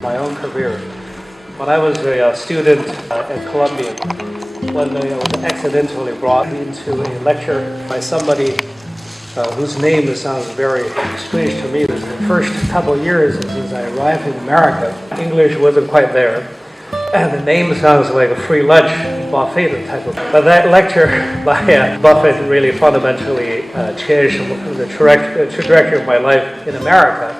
My own career. When I was a student at Columbia, one day I was accidentally brought into a lecture by somebody whose name sounds very strange to me. The first couple of years since I arrived in America, English wasn't quite there. And the name sounds like a free lunch buffet type of. But that lecture by Buffett really fundamentally changed the trajectory of my life in America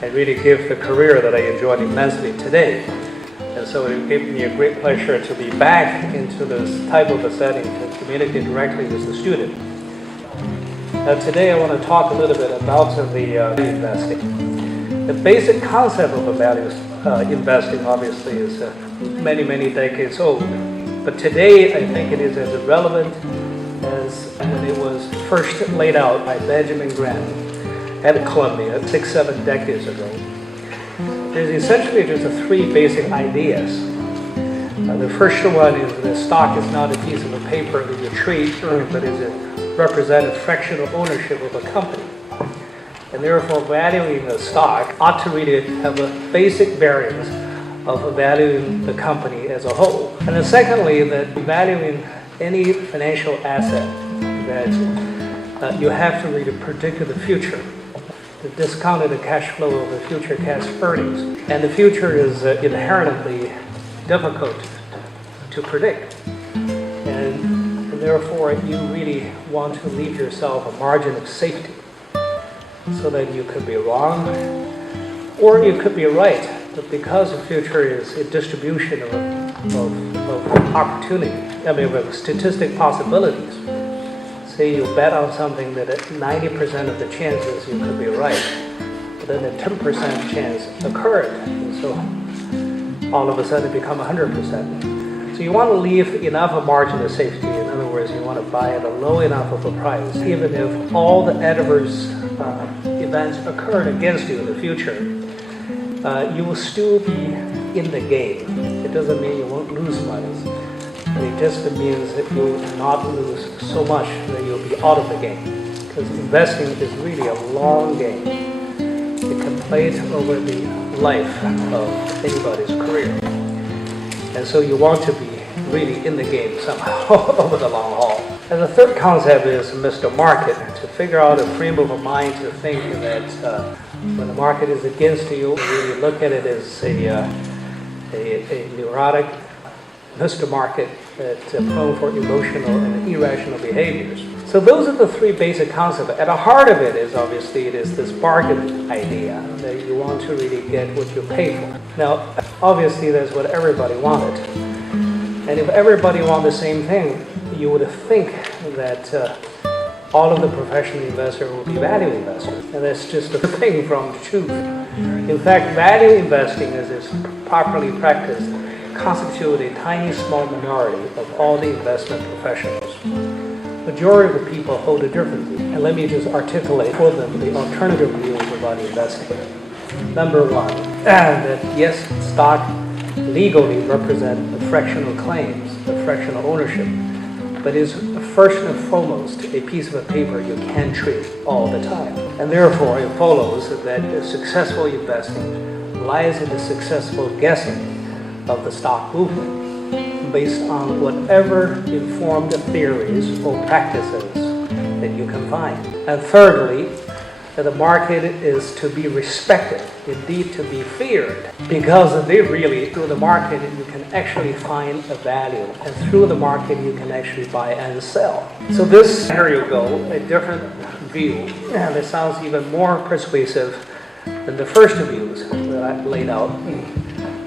and really gave the career that I enjoyed immensely today. And so it gave me a great pleasure to be back into this type of a setting to communicate directly with the student. Today I want to talk a little bit about the value investing. The basic concept of a value investing obviously is many, many decades old. But today I think it is as relevant as when it was first laid out by Benjamin Graham at Columbia 6-7 decades ago. There's essentially just three basic ideas. The first one is that stock is not a piece of paper that you trade, but is a representative fractional ownership of a company. And therefore, valuing a stock ought to really have a basic variance of valuing the company as a whole. And then secondly, that valuing any financial asset that you have to really predict the future. The discounted cash flow of the future cash earnings. And the future is inherently difficult to predict. And therefore, you really want to leave yourself a margin of safety so that you could be wrong or you could be right. But because the future is a distribution of opportunity, of statistic possibilities. Say you bet on something that at 90% of the chances you could be right, but then a 10% chance occurred, and so all of a sudden it become 100%. So you want to leave enough of margin of safety. In other words, you want to buy at a low enough of a price, even if all the adverse events occurred against you in the future, you will still be in the game. It doesn't mean you won't lose money. It just means that you will not lose so much that you'll be out of the game. Because investing is really a long game. It can play it over the life of anybody's career. And so you want to be really in the game somehow over the long haul. And the third concept is Mr. Market, to figure out a frame of mind to think that when the market is against you, really look at it as a neurotic Mr. Market that's prone for emotional and irrational behaviors. So those are the three basic concepts. At the heart of it is obviously this bargain idea that you want to really get what you pay for. Now, obviously that's what everybody wanted. And if everybody wanted the same thing, you would think that all of the professional investors would be value investors. And that's just a thing from the truth. In fact, value investing, as it's properly practiced, constitute a tiny small minority of all the investment professionals. Majority of the people hold a different view. And let me just articulate for them the alternative views about investing. Number one, that yes, stock legally represent the fractional claims, the fractional ownership, but is first and foremost a piece of paper you can trade all the time. And therefore, it follows that successful investing lies in the successful guessing of the stock movement based on whatever informed theories or practices that you can find. And thirdly, that the market is to be respected, indeed to be feared, because they really, through the market, you can actually find a value, and through the market, you can actually buy and sell. So this, here you go, a different view, and it sounds even more persuasive than the first views that I laid out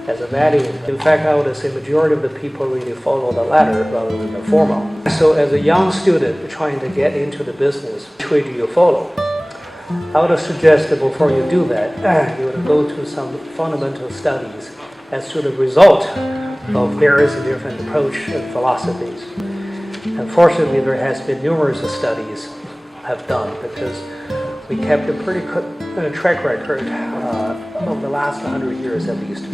as a value. In fact, I would say majority of the people really follow the latter rather than the former. So as a young student trying to get into the business, which way do you follow? I would suggest that before you do that, you would go to some fundamental studies as to the result of various different approach and philosophies. Unfortunately, there has been numerous studies have done because we kept a pretty good track record of the last 100 years at least.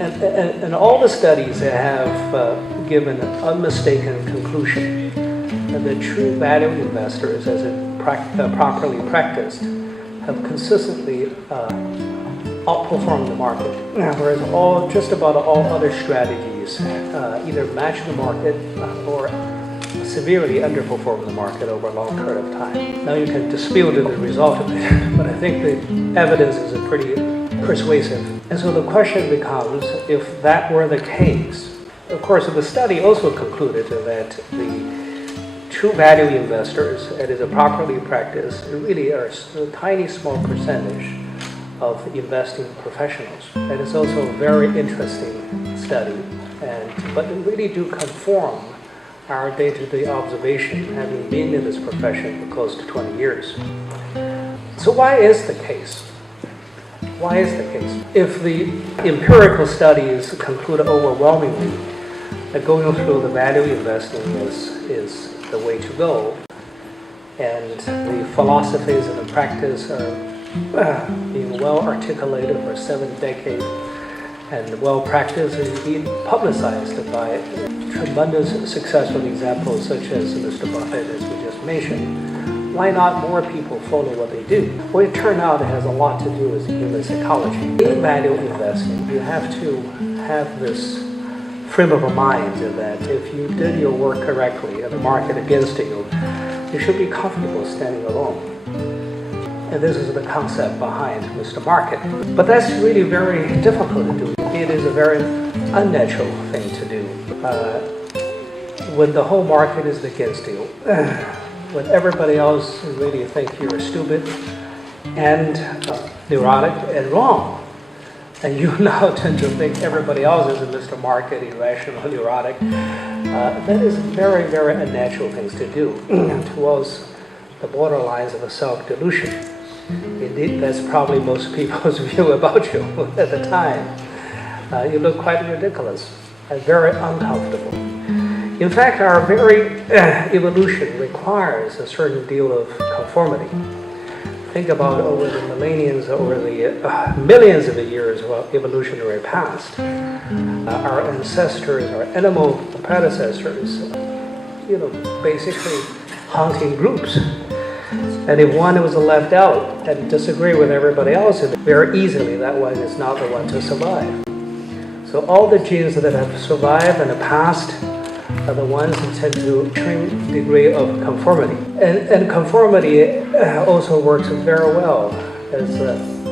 And all the studies have given an unmistaken conclusion that the true value investors, as it properly practiced, have consistently outperform the market, whereas just about all other strategies either match the market or severely underperform the market over a long period of time. Now you can dispute the result of it, but I think the evidence is pretty persuasive. And so the question becomes, if that were the case, of course the study also concluded that the true value investors, that is properly practiced, really are a tiny small percentage of investing professionals. And it's also a very interesting study, but it really do conform our day-to-day observation, having been in this profession for close to 20 years. So why is the case? Why is the case? If the empirical studies conclude overwhelmingly that going through the value investing is the way to go, and the philosophies and the practice are being well articulated for 7 decades and well practiced and being publicized by tremendous successful examples such as Mr. Buffett, as we just mentioned, why not more people follow what they do? Well, it turned out it has a lot to do with human psychology. In value investing, you have to have this frame of mind that if you did your work correctly and the market against you, you should be comfortable standing alone. And this is the concept behind Mr. Market. But that's really very difficult to do. It is a very unnatural thing to do. When the whole market is against you, when everybody else really think you're stupid and neurotic and wrong, and you now tend to think everybody else is a Mr. Market, irrational, neurotic, that is very, very unnatural things to do towards the borderlines of a self-delusion. Indeed, that's probably most people's view about you at the time. You look quite ridiculous and very uncomfortable. In fact, our very evolution requires a certain deal of conformity. Think about over the millenniums, over the millions of years of evolutionary past, our ancestors, our animal predecessors, basically hunting groups. And if one was left out and disagree with everybody else, very easily that one is not the one to survive. So all the genes that have survived in the past are the ones that tend to extreme degree of conformity. And conformity also works very well as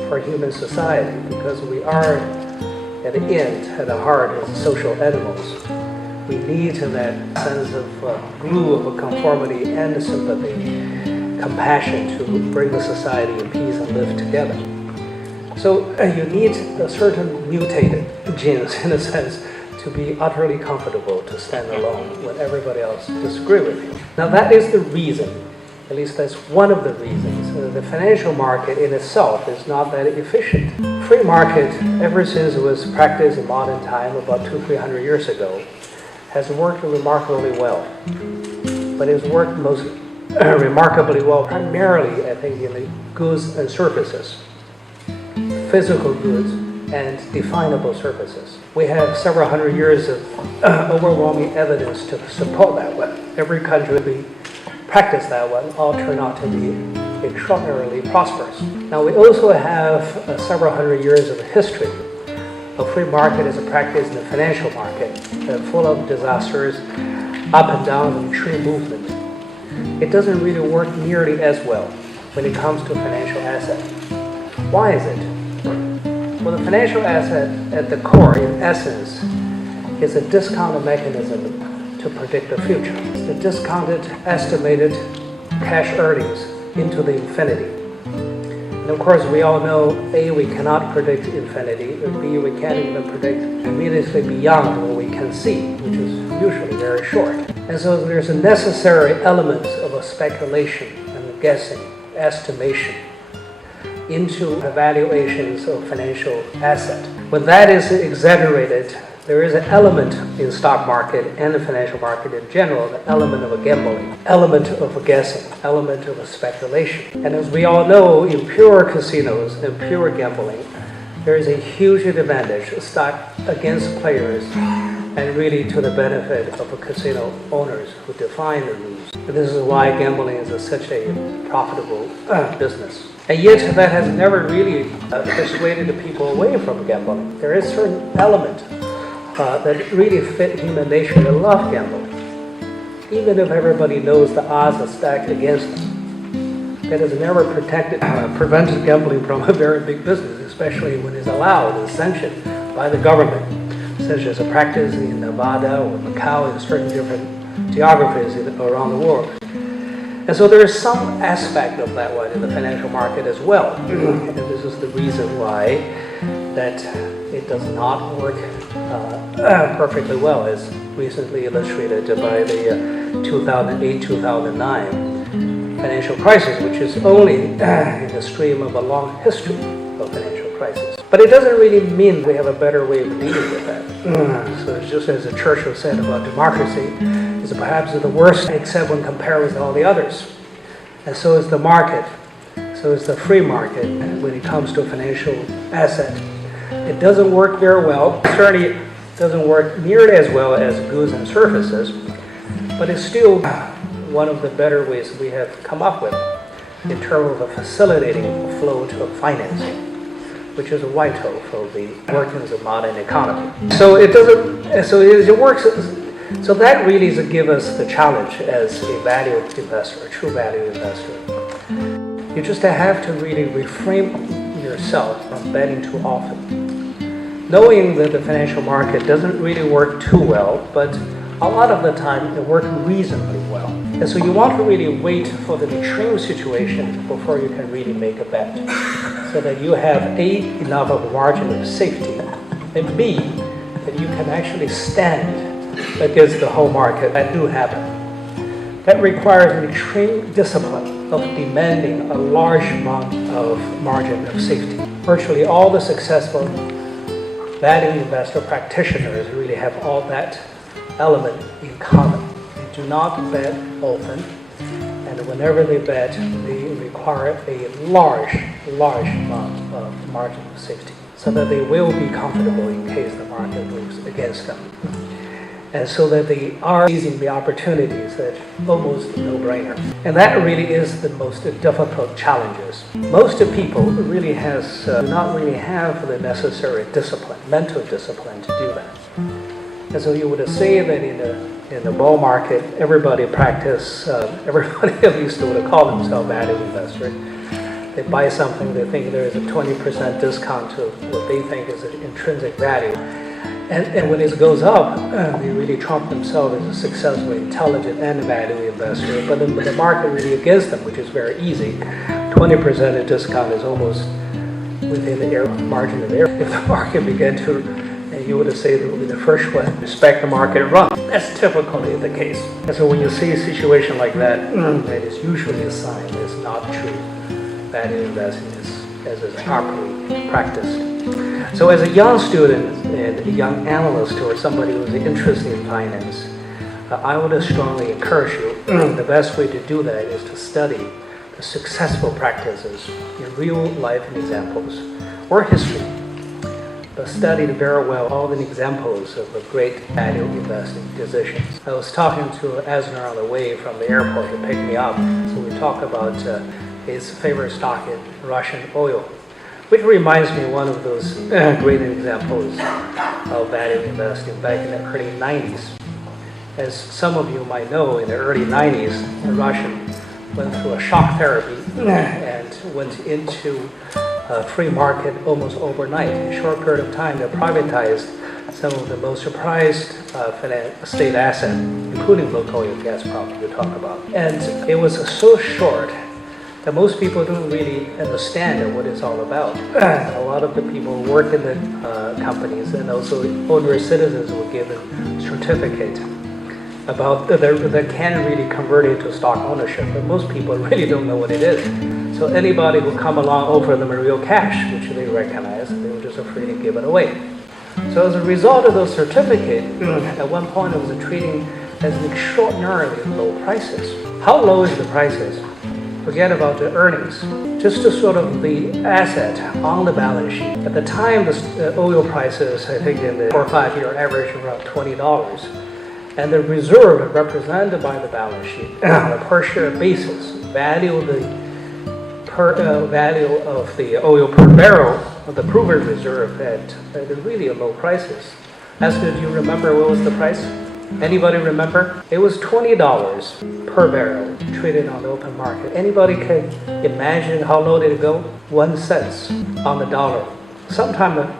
for human society, because we are, at the end, at the heart, as social animals. We need that sense of glue of conformity and sympathy, compassion to bring the society in peace and live together. So you need a certain mutated genes, in a sense, to be utterly comfortable to stand alone when everybody else disagree with you. Now that is the reason, at least that's one of the reasons, the financial market in itself is not that efficient. Free market, ever since it was practiced in modern time about 200-300 years ago, has worked remarkably well. But it's worked most remarkably well, primarily, I think, in the goods and services, physical goods and definable services. We have several hundred years of overwhelming evidence to support that one. Every country we practice that one all turn out to be extraordinarily prosperous. Now we also have several hundred years of history of free market as a practice in the financial market, full of disasters, up and down, and extreme movement. It doesn't really work nearly as well when it comes to financial asset. Why is it? Well, the financial asset at the core, in essence, is a discounted mechanism to predict the future. It's the discounted, estimated cash earnings into the infinity. And of course, we all know, A, we cannot predict infinity, and B, we can't even predict immediately beyond what we can see, which is usually very short. And so there's a necessary element of a speculation and a guessing, estimation into evaluations of financial asset. When that is exaggerated, there is an element in stock market and the financial market in general, the element of a gambling, element of a guessing, element of a speculation. And as we all know, in pure casinos and pure gambling, there is a huge advantage, stock against players and really to the benefit of the casino owners who define the rules. And this is why gambling is such a profitable business. And yet that has never really persuaded the people away from gambling. There is a certain element that really fit human nature to love gambling. Even if everybody knows the odds are stacked against them. That has never prevented gambling from a very big business, especially when it's allowed and sanctioned by the government, such as a practice in Nevada or Macau and certain different geographies around the world. And so there is some aspect of that one in the financial market as well. And this is the reason why that it does not work perfectly well, as recently illustrated by the 2008-2009 financial crisis, which is only in the stream of a long history of financial crisis. But it doesn't really mean we have a better way of dealing with that. So it's just as Churchill said about democracy, is perhaps the worst except when compared with all the others. And so is the market. So is the free market when it comes to a financial asset. It doesn't work very well. It certainly doesn't work nearly as well as goods and services, but it's still one of the better ways we have come up with in terms of facilitating a flow to financing, which is vital for the workings of modern economy. So it works. So that really is to give us the challenge as a value investor, a true value investor. You just have to really reframe yourself from betting too often. Knowing that the financial market doesn't really work too well, but a lot of the time it works reasonably well. And so you want to really wait for the extreme situation before you can really make a bet, so that you have A, enough of a margin of safety, and B, that you can actually stand against the whole market. That do happen. That requires an extreme discipline of demanding a large amount of margin of safety. Virtually all the successful value investor practitioners really have all that element in common. They do not bet often, and whenever they bet, they require a large amount of margin of safety, so that they will be comfortable in case the market moves against them. And so that they are seizing the opportunities that almost no-brainer. And that really is the most difficult challenges. Most people really do not really have the necessary discipline, mental discipline to do that. And so you would say that in the bull market, everybody at least would call themselves value investors. They buy something, they think there is a 20% discount to what they think is an intrinsic value. And when it goes up, they really trump themselves as a successful, intelligent, and value investor. But then the market really against them, which is very easy. 20% of discount is almost within the margin of error. If the market began to, and you would say that the first one, respect the market and run. That's typically the case. And so when you see a situation like that, that is usually a sign that it's not true value investing as is properly practiced. So as a young student and a young analyst or somebody who's interested in finance, I would strongly encourage you, the best way to do that is to study the successful practices in real life examples or history, but study very well all the examples of the great value investing decisions. I was talking to Asner on the way from the airport to pick me up, so we talked about his favorite stock in Russian oil, which reminds me of one of those great examples of value investing back in the early 90s. As some of you might know, in the early 90s, the Russian went through a shock therapy and went into a free market almost overnight. In a short period of time, they privatized some of the most prized state assets, including local oil and gas property we talk about. And it was so short that most people don't really understand what it's all about. A lot of the people who work in the companies and also ordinary citizens were given certificate about that can really convert into stock ownership, but most people really don't know what it is. So anybody who come along offer them a real cash, which they recognize, they were just afraid to give it away. So as a result of those certificates, at one point it was trading as an extraordinarily low prices. How low is the prices? Forget about the earnings. Just to sort of the asset on the balance sheet. At the time, the oil prices, I think in the 4 or 5 year average, around $20. And the reserve represented by the balance sheet on a per share basis, value of the oil per barrel of the proven reserve at really low prices. Do you remember what was the price? Anybody remember? It was $20 per barrel traded on the open market. Anybody can imagine how low did it go? 1 cent on the dollar. Sometime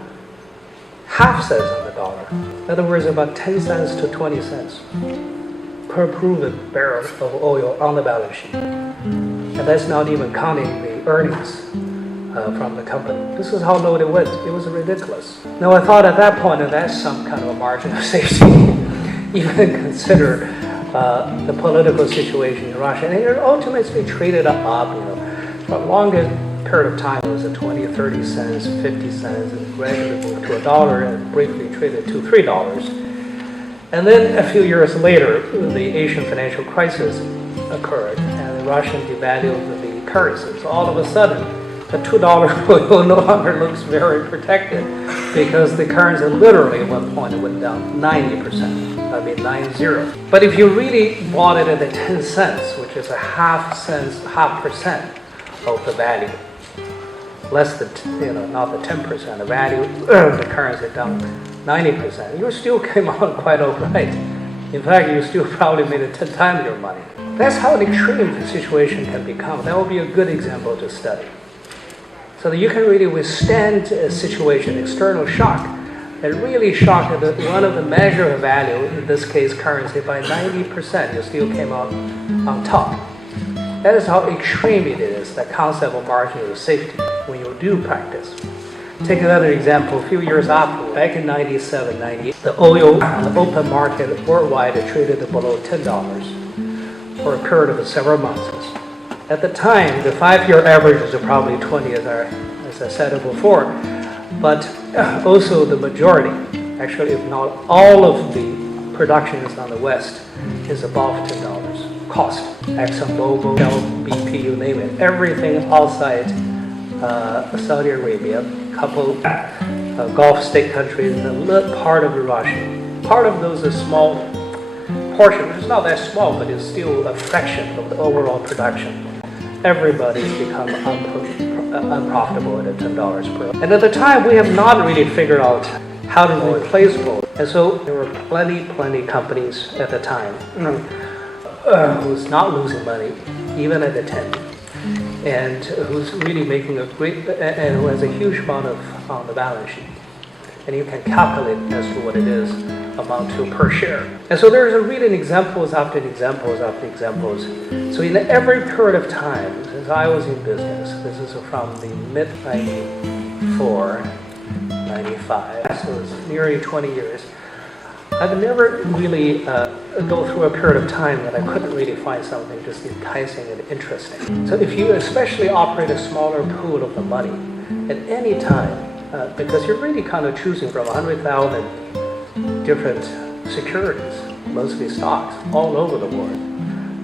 half cents on the dollar. In other words, about 10 cents to 20 cents per proven barrel of oil on the balance sheet. And that's not even counting the earnings from the company. This is how low it went. It was ridiculous. Now I thought at that point that that's some kind of a margin of safety. Even consider the political situation in Russia. And it ultimately traded up, for a longer period of time. It was at 20, 30 cents, 50 cents, and gradually moved to $1 and briefly traded to $3. And then a few years later, the Asian financial crisis occurred, and the Russian devalued the currency. So all of a sudden, the $2 oil no longer looks very protected because the currency literally at one point it went down 90%. 90. But if you really bought it at the 10 cents, which is a half percent of the value, less than, not the 10%, the value of the currency down 90%, you still came out quite all right. In fact, you still probably made it 10 times your money. That's how an extreme situation can become. That would be a good example to study. So that you can really withstand a situation, external shock, and really shock that one of the measure of value, in this case currency, by 90%, you still came out on top. That is how extreme it is, that concept of margin of safety, when you do practice. Take another example, a few years after, back in 97, 98, the oil on the open market worldwide traded below $10 for a period of several months. At the time, the 5-year average is probably 20, as I said it before, but also the majority, actually if not all of the productions on the West is above $10 cost. ExxonMobil, Shell, BP, you name it, everything outside Saudi Arabia, couple Gulf state countries, and part of Russia. Part of those is small portion. It's not that small, but it's still a fraction of the overall production. Everybody's become unprofitable at $10 per. And at the time, we have not really figured out how to replace gold. And so there were plenty companies at the time who's not losing money, even at the 10, and who's really making a great, and who has a huge amount on the balance sheet. And you can calculate as to what it is amount to per share. And so there's really examples after examples after examples. So in every period of time, since I was in business, this is from the mid-94, 95, so it's nearly 20 years, I've never really go through a period of time that I couldn't really find something just enticing and interesting. So if you especially operate a smaller pool of the money at any time, because you're really kind of choosing from 100,000 different securities, mostly stocks, all over the world.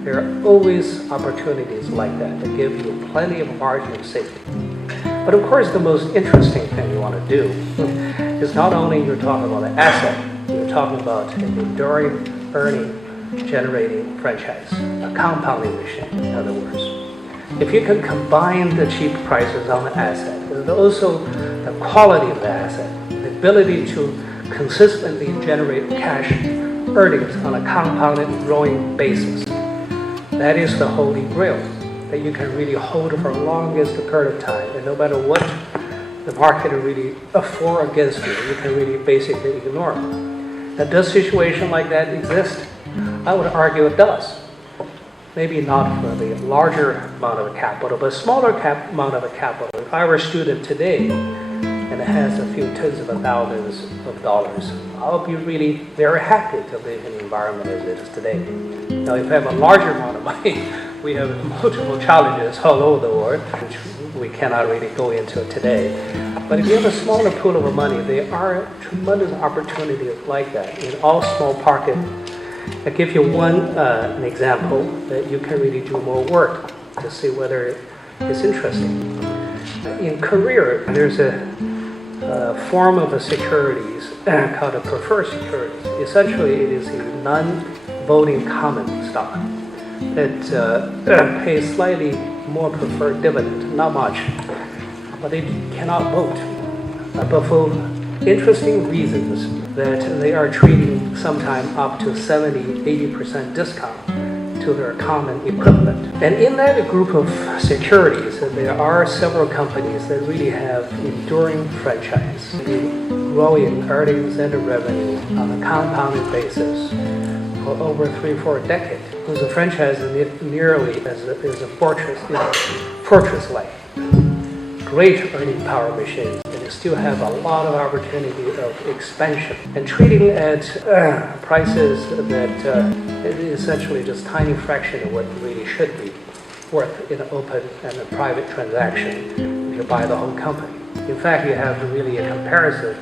There are always opportunities like that that give you plenty of margin of safety. But of course, the most interesting thing you want to do is not only you're talking about an asset, you're talking about an enduring, earning, generating franchise, a compounding machine, in other words. If you can combine the cheap prices on the asset, and also the quality of the asset, the ability to consistently generate cash earnings on a compounded growing basis, that is the holy grail that you can really hold for the longest period of time. And no matter what the market really for or against you, you can really basically ignore it. Now, does a situation like that exist? I would argue it does. Maybe not for the larger amount of capital, but a smaller amount of capital. If I were a student today and it has a few tens of thousands of dollars, I'll be really very happy to live in the environment as it is today. Now, if I have a larger amount of money, we have multiple challenges all over the world, which we cannot really go into today. But if you have a smaller pool of money, there are tremendous opportunities like that in all small pockets. I'll give you an example that you can really do more work. to see whether it's interesting. In career, there's a form of the securities called a preferred securities. Essentially, it is a non-voting common stock that pays slightly more preferred dividend, not much, but it cannot vote. But for interesting reasons that they are trading sometime up to 70-80% discount to their common equivalent. And in that group of securities, there are several companies that really have enduring franchise, growing earnings and revenue on a compounded basis for over 3-4 decades. Whose franchise is nearly as a fortress, fortress-like. Great earning power machines, and they still have a lot of opportunity of expansion. And trading at prices that is essentially just a tiny fraction of what it really should be worth in an open and a private transaction if you buy the whole company. In fact, you have really a comparison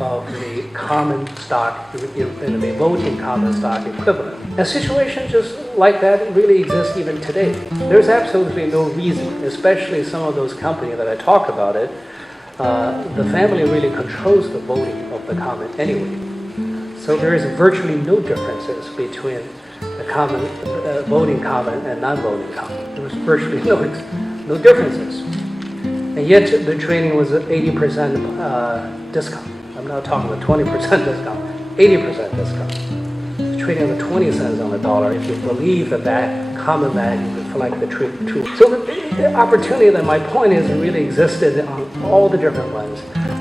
of the common stock and the voting common stock equivalent. A situation just like that really exists even today. There's absolutely no reason, especially some of those companies that I talk about it, the family really controls the voting of the common anyway. So there is virtually no differences between the common, voting common and non-voting common. There was virtually no differences. And yet the trading was at 80% discount. I'm not talking about 20% discount, 80% discount. It's trading at 20 cents on the dollar if you believe that common value reflects the truth. So the opportunity, that my point is, really existed on all the different ones.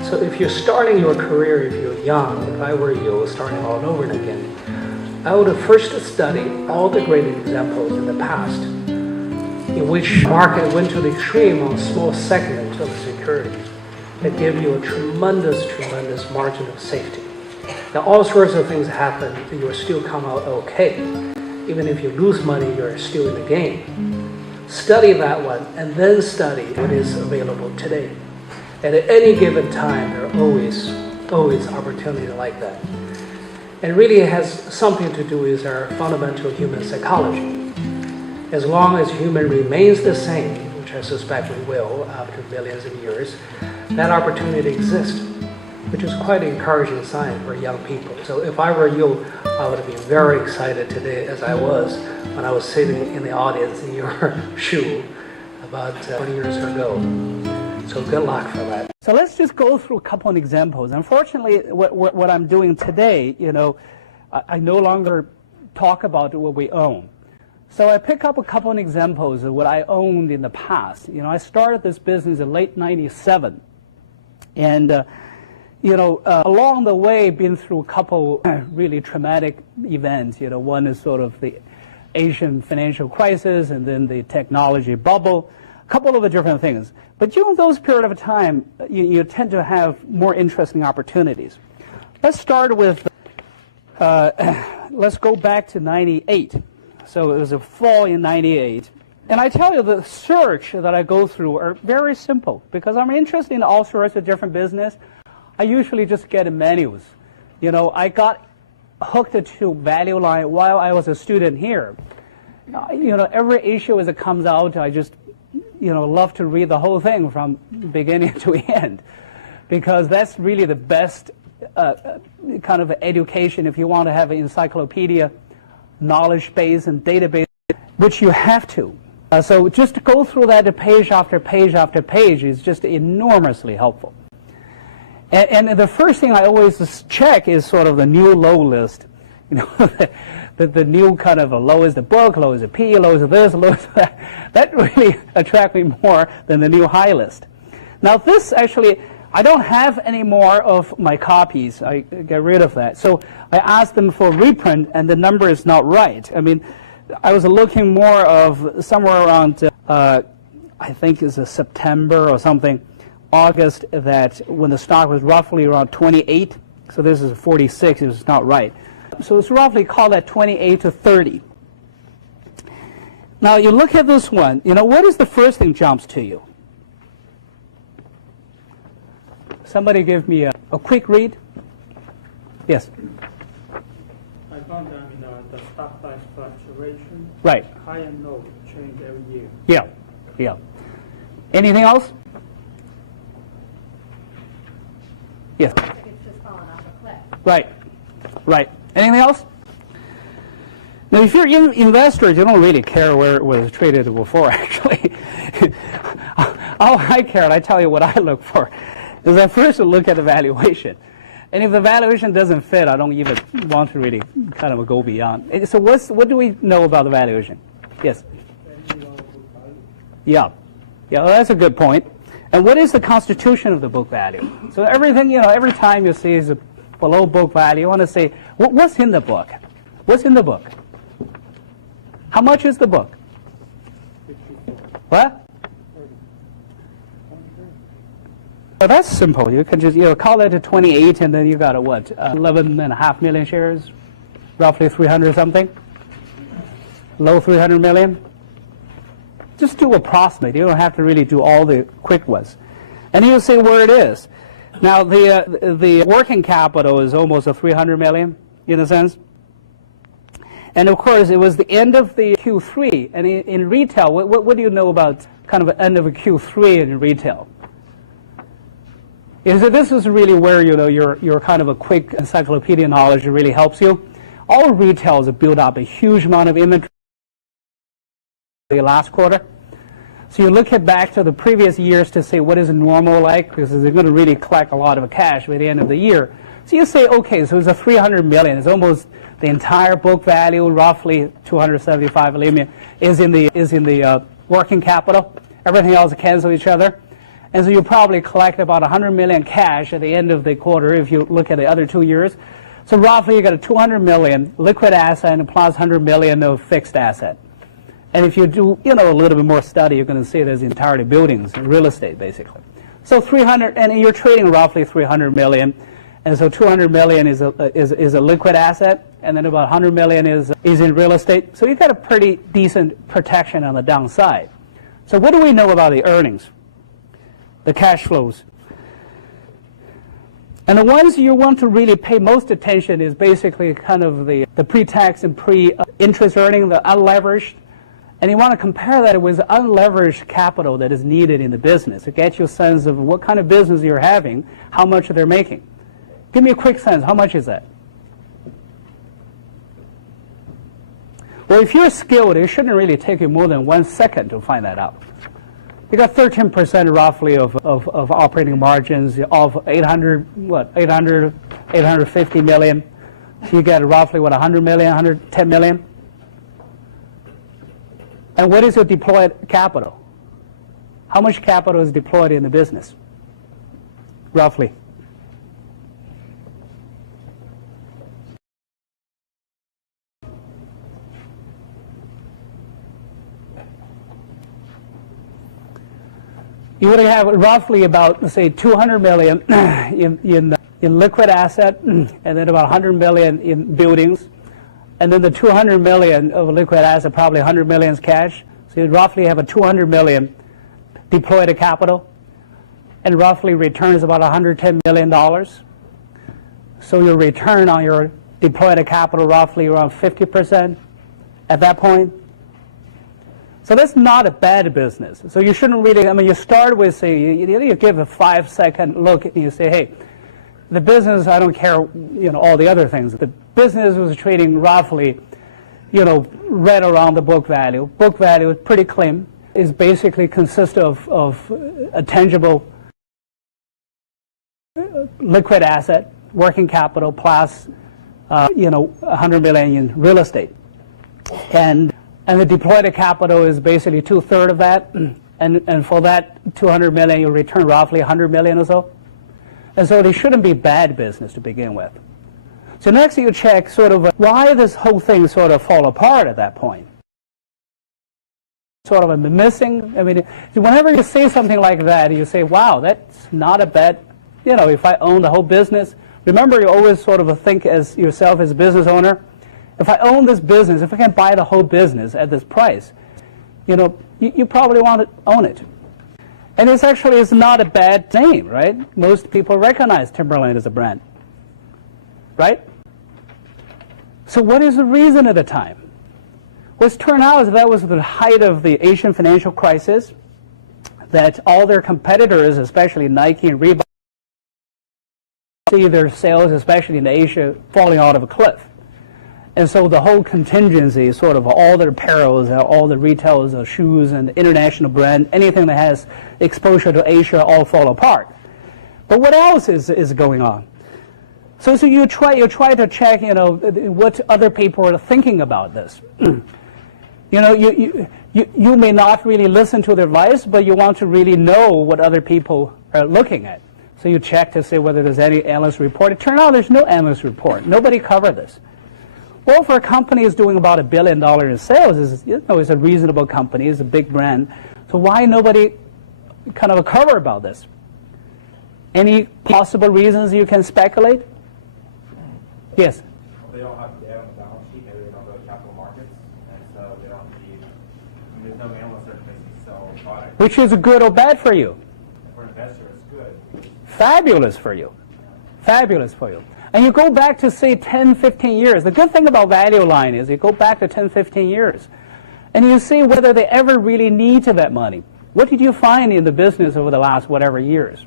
So if you're starting your career, if you're young, if I were you, starting all over again, I would first study all the great examples in the past in which market went to the extreme on a small segment of securities that give you a tremendous margin of safety. Now, all sorts of things happen, you will still come out okay. Even if you lose money, you're still in the game. Study that one, and then study what is available today. And at any given time, there are always opportunities like that. And really it has something to do with our fundamental human psychology. As long as human remains the same, which I suspect we will after billions of years, that opportunity exists, which is quite an encouraging sign for young people. So if I were you, I would be very excited today, as I was when I was sitting in the audience in your shoe about 20 years ago. So good luck for that. So let's just go through a couple of examples. Unfortunately, what I'm doing today, I no longer talk about what we own. So I pick up a couple of examples of what I owned in the past. I started this business in late '97. And, along the way, been through a couple really traumatic events. One is sort of the Asian financial crisis, and then the technology bubble, a couple of different things. But during those period of time, you tend to have more interesting opportunities. Let's start with, let's go back to '98. So it was a fall in '98. And I tell you, the search that I go through are very simple because I'm interested in all sorts of different business. I usually just get menus. I got hooked to Value Line while I was a student here. Every issue as it comes out, I just, love to read the whole thing from beginning to end because that's really the best kind of education if you want to have an encyclopedia, knowledge base, and database, which you have to. So just to go through that page after page after page is just enormously helpful. And the first thing I always check is sort of the new low list. The new kind of a low is the book, low is the P, low is this, low is that. That really attracts me more than the new high list. Now this actually, I don't have any more of my copies. I get rid of that. So I asked them for reprint, and the number is not right. I mean, I was looking more of somewhere around, I think it's a September or something, August, that when the stock was roughly around 28. So this is 46. It's not right. So it's roughly called at 28 to 30. Now you look at this one. What is the first thing jumps to you? Somebody give me a quick read. Yes. I found that the stock price fluctuation, Right. high and low change every year. Yeah, yeah. Anything else? Yes. It's just falling off a cliff. Right, right. Anything else? Now, if you're investors, you don't really care where it was traded before, actually. All I care, and I tell you what I look for, is I first look at the valuation. And if the valuation doesn't fit, I don't even want to really kind of go beyond. So what do we know about the valuation? Yes? Yeah. Yeah, well, that's a good point. And what is the constitution of the book value? So everything, every time you see is below book value, you want to say, what's in the book? What's in the book? How much is the book? What? Well, that's simple. You can just call it a 28, and then you got a what? 11.5 million shares, roughly 300 something, low 300 million. Just do approximate. You don't have to really do all the quick ones. And you'll see where it is. Now, the working capital is almost a 300 million, in a sense. And of course, it was the end of the Q3. And in retail, what do you know about kind of the end of a Q3 in retail? This is really where your kind of a quick encyclopedia knowledge really helps you. All retailers have built up a huge amount of inventory the last quarter. So you look back to the previous years to say what is normal like, because they're going to really collect a lot of cash by the end of the year. So you say, okay, so it's a 300 million. It's almost the entire book value, roughly 275 million, is in the working capital. Everything else cancel each other. And so you probably collect about 100 million cash at the end of the quarter if you look at the other 2 years. So roughly you got a 200 million liquid asset and plus 100 million of fixed asset. And if you do a little bit more study, you're going to see there's entirely buildings and real estate, basically. So 300, and you're trading roughly 300 million. And so 200 million is a liquid asset, and then about 100 million is in real estate. So you've got a pretty decent protection on the downside. So what do we know about the earnings, the cash flows? And the ones you want to really pay most attention is basically kind of the pre-tax and pre-interest earning, the unleveraged. And you want to compare that with unleveraged capital that is needed in the business to get you a sense of what kind of business you're having, how much they're making. Give me a quick sense. How much is that? Well, if you're skilled, it shouldn't really take you more than 1 second to find that out. You got 13% roughly of operating margins of 850 million. So you get roughly, 100 million, 110 million? And what is your deployed capital? How much capital is deployed in the business, roughly? You would have roughly about, let's say, 200 million in liquid asset, and then about 100 million in buildings. And then the 200 million of liquid asset, probably 100 million is cash. So you roughly have a 200 million deployed capital, and roughly returns about $110 million. So your return on your deployed capital roughly around 50% at that point. So that's not a bad business. So you shouldn't really, you start with, say, you give a 5-second look and you say, hey, the business, I don't care, all the other things. The business was trading roughly, right around the book value. Book value is pretty clean. It basically consists of a tangible liquid asset, working capital, plus, 100 million in real estate. And the deployed capital is basically 2/3 of that. And for that 200 million, you return roughly 100 million or so. And so they shouldn't be bad business to begin with. So next you check sort of why this whole thing sort of fall apart at that point. Sort of a missing, whenever you say something like that, you say, wow, that's not a bad, if I own the whole business. Remember, you always sort of think as yourself as a business owner. If I own this business, if I can buy the whole business at this price, you probably want to own it. And it's not a bad name, right? Most people recognize Timberland as a brand, right? So what is the reason at the time? What's turned out is that was the height of the Asian financial crisis, that all their competitors, especially Nike and Reebok, see their sales, especially in Asia, falling out of a cliff. And so the whole contingency, sort of all the apparels, all the retails of shoes and international brand, anything that has exposure to Asia, all fall apart. But what else is going on? So you try to check, what other people are thinking about this. You may not really listen to their advice, but you want to really know what other people are looking at. So you check to see whether there's any analyst report. It turned out there's no analyst report. Nobody covered this. Well, for a company that's doing about $1 billion in sales, it's a reasonable company, it's a big brand. So why nobody kind of cover about this? Any possible reasons you can speculate? Yes? They don't have debt on the balance sheet, maybe they don't go to capital markets, and so they don't need, there's no analyst that basically sell products. Which is good or bad for you? For an investor, it's good. Fabulous for you. Fabulous for you. And you go back to, say, 10, 15 years. The good thing about value line is you go back to 10, 15 years, and you see whether they ever really need that money. What did you find in the business over the last whatever years?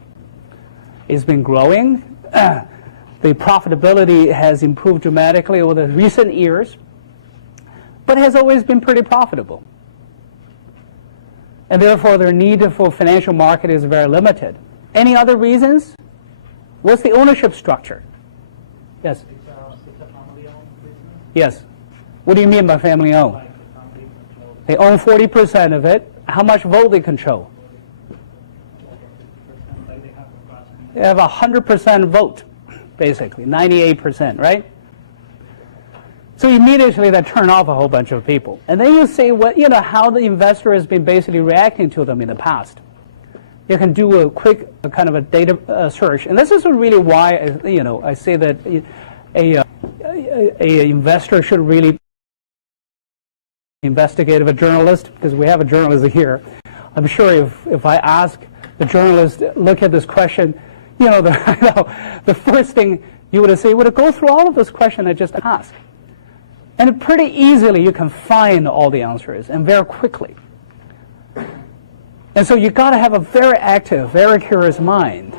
It's been growing. The profitability has improved dramatically over the recent years, but has always been pretty profitable. And therefore, their need for financial market is very limited. Any other reasons? What's the ownership structure? Yes? It's a family-owned business. Yes. What do you mean by family-owned? Like the family controls They own 40% of it. How much vote they control? like they have approximately. They have 100% vote, basically, 98%, right? So immediately that turn off a whole bunch of people. And then you see how the investor has been basically reacting to them in the past. You can do a quick kind of a data search. And this is really why, I say that a investor should really investigate a journalist, because we have a journalist here. I'm sure if I ask the journalist, look at this question, the first thing you would say would go through all of this question I just asked. And pretty easily you can find all the answers, and very quickly. And so you got to have a very active, very curious mind,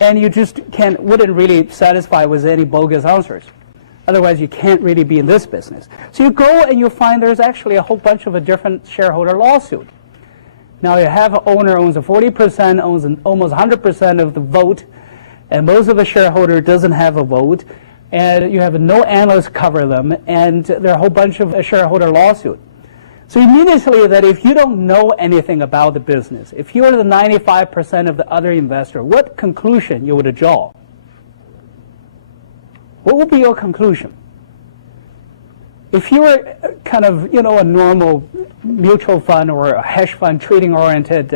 and you just wouldn't really satisfy with any bogus answers. Otherwise, you can't really be in this business. So you go and you find there's actually a whole bunch of a different shareholder lawsuit. Now you have an owner owns 40%, owns almost 100% of the vote, and most of the shareholder doesn't have a vote, and you have no analysts cover them, and there are a whole bunch of shareholder lawsuit. So immediately that if you don't know anything about the business, if you're the 95% of the other investor, what conclusion you would draw? What would be your conclusion? If you were kind of, a normal mutual fund or a hedge fund trading-oriented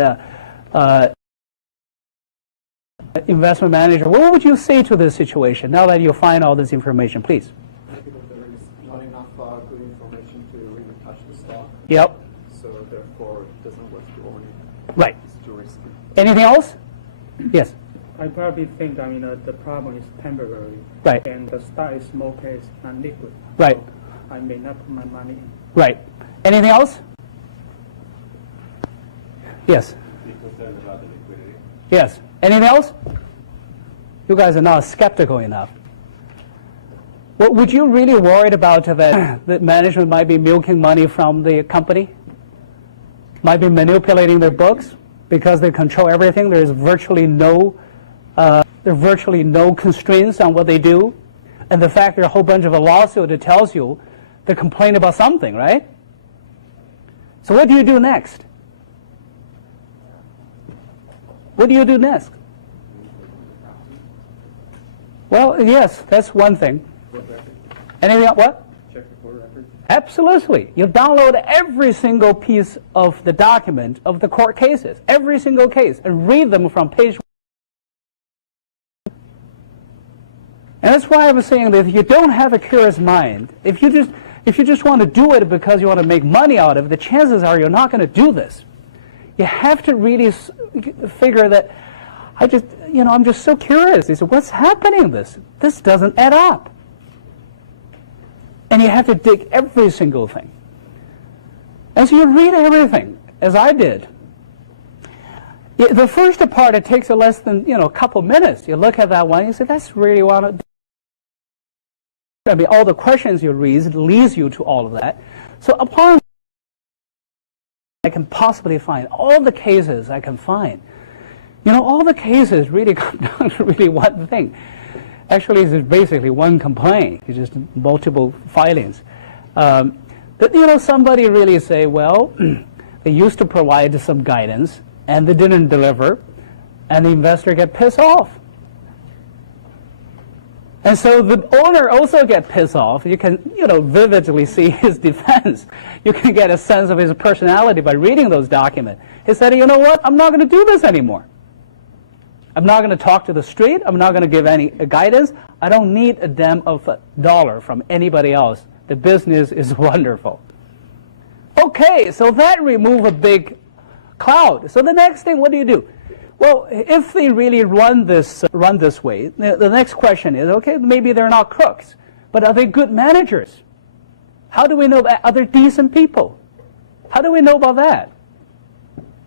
investment manager, what would you say to this situation now that you find all this information, please? Because there is not enough good information to really touch the stock. Yep. So therefore, it doesn't worth to own it. Right. It's too risky. Anything else? Yes. I probably think, the problem is temporary. Right. And the stock is small case, non-liquid. Right. So I may not put my money in. Right. Anything else? Yes. Be concerned about the liquidity. Yes. Anything else? You guys are not skeptical enough. Well, would you really worried about that management might be milking money from the company? Might be manipulating their books because they control everything. There's virtually no constraints on what they do. And the fact there are a whole bunch of a lawsuit that tells you they complain about something, right? So what do you do next? What do you do next? Well, yes, that's one thing. Anything else? What? Check the court records. Absolutely. You download every single piece of the document of the court cases, every single case, and read them from page 1. And that's why I was saying that if you don't have a curious mind, if you just want to do it because you want to make money out of it, the chances are you're not going to do this. You have to really figure that I'm just so curious. He said, what's happening this? This doesn't add up. And you have to dig every single thing. And so you read everything, as I did. The first part, it takes less than a couple minutes. You look at that one, you say, that's really what I do. I mean, all the questions you read leads you to all of that. So upon I can possibly find, all the cases I can find, all the cases really come down to really one thing. Actually, it's basically one complaint. It's just multiple filings. That somebody really say, well, they used to provide some guidance, and they didn't deliver, and the investor get pissed off. And so the owner also get pissed off. You can, vividly see his defense. You can get a sense of his personality by reading those documents. He said, you know what? I'm not going to do this anymore. I'm not going to talk to the street. I'm not going to give any guidance. I don't need a damn of a dollar from anybody else. The business is wonderful. Okay, so that removes a big cloud. So the next thing, what do? Well, if they really run this way, the next question is, okay, maybe they're not crooks, but are they good managers? How do we know that? Are they decent people? How do we know about that?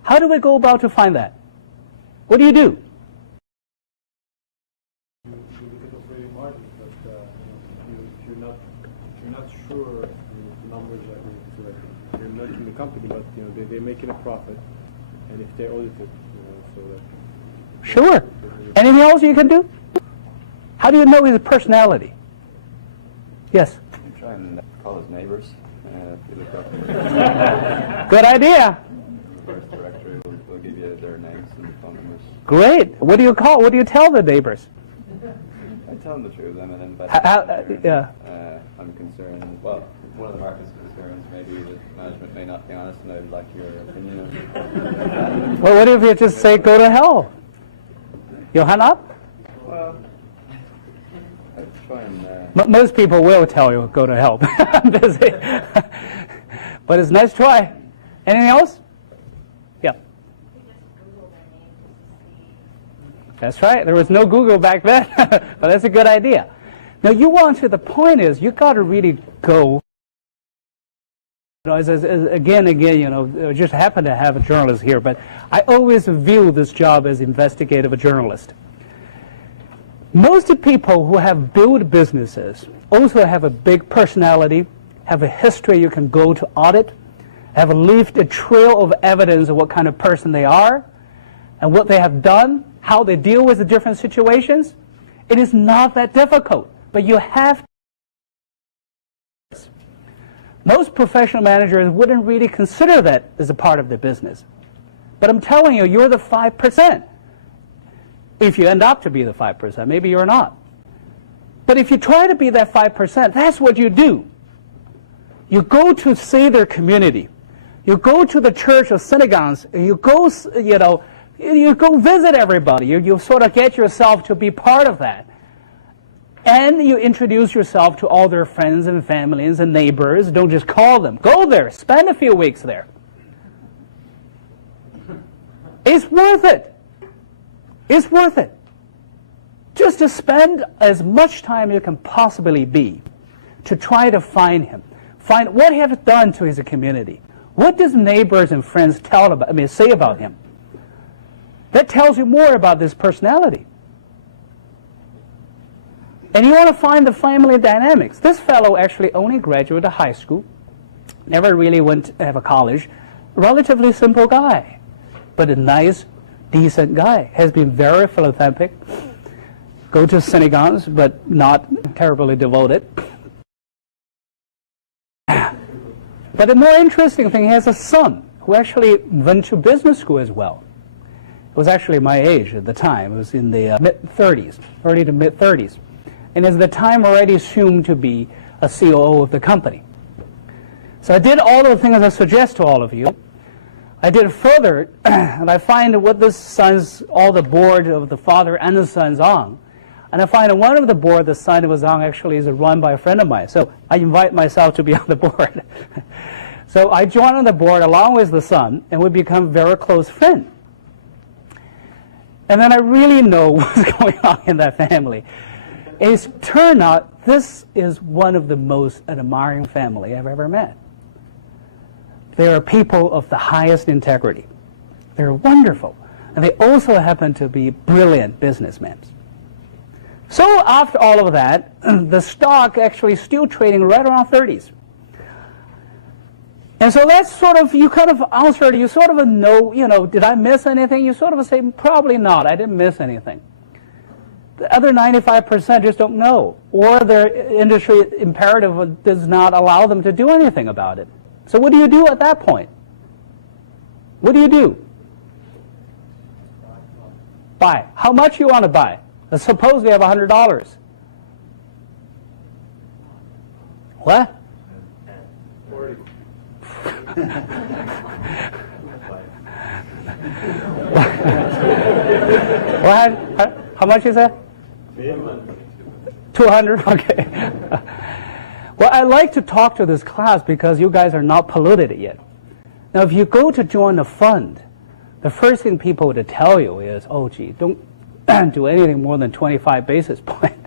How do we go about to find that? What do? You look at operating margins, but if you're not sure of the numbers that you're nudging the company, but they're making a profit, and if they're audited, so that. Sure. Anything else you can do? How do you know his personality? Yes. You try and call his neighbors. If you look up Good idea. the first directory, will give you their names and phone numbers. Great. What do you call? What do you tell the neighbors? I tell them the truth. I'm an investor. Yeah. I'm concerned. Well, one of the market's concerns maybe that management may not be honest, and I'd like your opinion on. Well, what if you just say, go to hell? You hang up? Well, I try and. Most people will tell you, go to hell. I'm busy. But it's a nice try. Anything else? Yeah. That's right. There was no Google back then. But that's a good idea. Now, the point is, you got to really go. Again, I just happen to have a journalist here, but I always view this job as investigative journalist. Most people who have built businesses also have a big personality, have a history you can go to audit, have left a trail of evidence of what kind of person they are, and what they have done, how they deal with the different situations. It is not that difficult, but you have to. Most professional managers wouldn't really consider that as a part of the business. But I'm telling you, you're the 5%. If you end up to be the 5%, maybe you're not. But if you try to be that 5%, that's what you do. You go to see their community. You go to the church or synagogues. You go, you go visit everybody. You sort of get yourself to be part of that. And you introduce yourself to all their friends and families and neighbors. Don't just call them. Go there. Spend a few weeks there. It's worth it. It's worth it. Just to spend as much time you can possibly be to try to find him. Find what he has done to his community. What does neighbors and friends say about him? That tells you more about this personality. And you want to find the family dynamics. This fellow actually only graduated high school, never really went to have a college. Relatively simple guy, but a nice, decent guy. Has been very philanthropic. Go to synagogues, but not terribly devoted. But the more interesting thing, he has a son who actually went to business school as well. It was actually my age at the time. It was in the mid-30s, early to mid-30s. And at the time already assumed to be a COO of the company. So I did all the things I suggest to all of you. I did further, and I find what this son's, all the board of the father and the son's on. And I find one of the board the son was on actually is run by a friend of mine. So I invite myself to be on the board. So I joined on the board along with the son, and we become very close friends. And then I really know what's going on in that family. It's turned out this is one of the most admiring family I've ever met. They are people of the highest integrity. They're wonderful. And they also happen to be brilliant businessmen. So after all of that, the stock actually still trading right around 30s. And so that's sort of, you kind of answered, you sort of know, did I miss anything? You sort of say, probably not, I didn't miss anything. The other 95% just don't know, or their industry imperative does not allow them to do anything about it. So what do you do at that point? What do you do? Buy. How much you want to buy? Suppose we have $100. What? 40. What? How much is that? 200? Okay. Well, I like to talk to this class because you guys are not polluted yet. Now, if you go to join a fund, the first thing people would tell you is, oh, gee, don't do anything more than 25 basis points.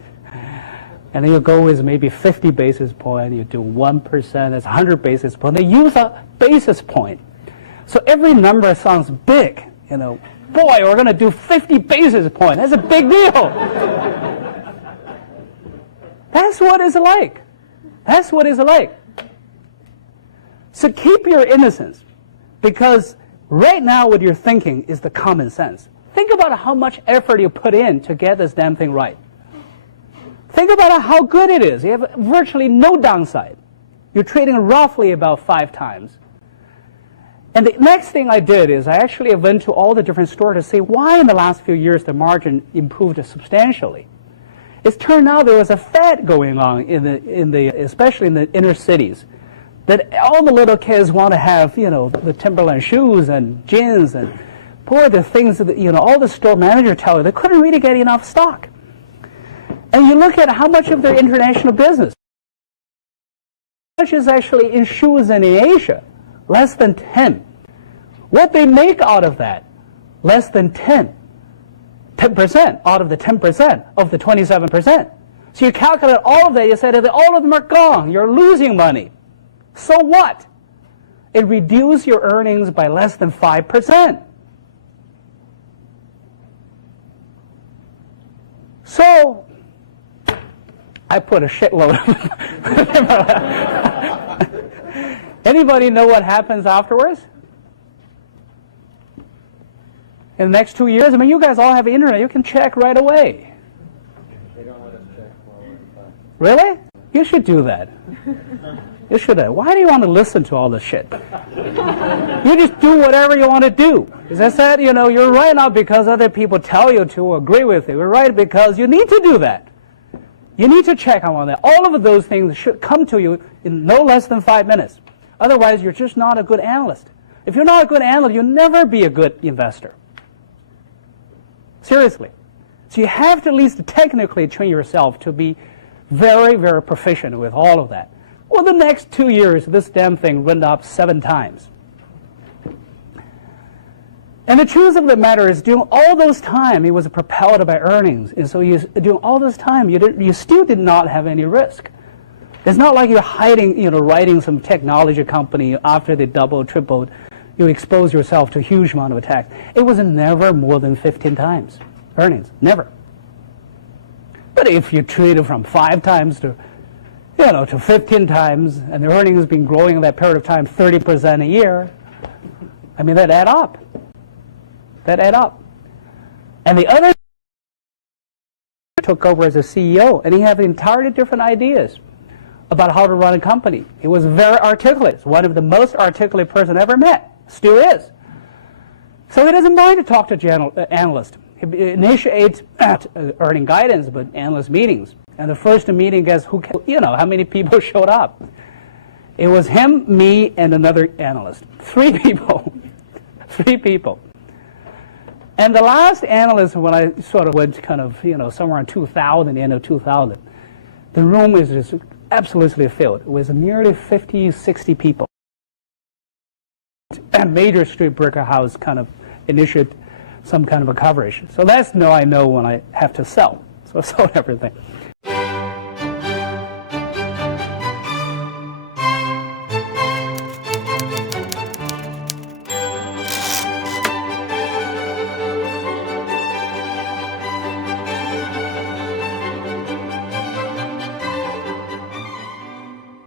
And then you go with maybe 50 basis points, you do 1%, that's 100 basis points. They use a basis point. So every number sounds big, Boy, we're going to do 50 basis points. That's a big deal. That's what it's like. That's what it's like. So keep your innocence, because right now what you're thinking is the common sense. Think about how much effort you put in to get this damn thing right. Think about how good it is. You have virtually no downside. You're trading roughly about 5 times. And the next thing I did is I actually went to all the different stores to see why in the last few years the margin improved substantially. It turned out there was a fad going on especially in the inner cities, that all the little kids want to have, the Timberland shoes and jeans, and boy, the things that, all the store manager tell you, they couldn't really get enough stock. And you look at how much of their international business, how much is actually in shoes and in Asia, less than 10. What they make out of that, less than 10% out of the 10% of the 27%. So you calculate all of that, you say that all of them are gone, you're losing money. So what? It reduces your earnings by less than 5%. So I put a shitload of Anybody know what happens afterwards? In the next 2 years, you guys all have the internet. You can check right away. They don't let us check while we're in class. Really? You should do that. You should. Why do you want to listen to all this shit? You just do whatever you want to do. As I said, you're right not because other people tell you to or agree with you. You're right because you need to do that. You need to check on that. All of those things should come to you in no less than 5 minutes. Otherwise, you're just not a good analyst. If you're not a good analyst, you'll never be a good investor. Seriously. So you have to at least technically train yourself to be very, very proficient with all of that. Well, the next 2 years, this damn thing went up 7 times. And the truth of the matter is, during all those time, it was propelled by earnings. And so during all this time, you still did not have any risk. It's not like you're hiding, writing some technology company after they doubled, tripled. You expose yourself to a huge amount of attacks. It was never more than 15 times earnings. Never. But if you traded from 5 times to 15 times, and the earnings has been growing in that period of time 30% a year, that add up. That add up. And the other took over as a CEO, and he had entirely different ideas about how to run a company. He was very articulate. One of the most articulate person I ever met. Still is. So he doesn't mind to talk to analysts. He initiates earning guidance, but analyst meetings. And the first meeting, guess who? How many people showed up? It was him, me, and another analyst. 3 people. 3 people. And the last analyst, when I sort of went somewhere in 2000, the end of 2000, the room was just absolutely filled. It was nearly 50, 60 people. A major street broker house kind of initiated some kind of a coverage. So that's I know when I have to sell. So I sold everything.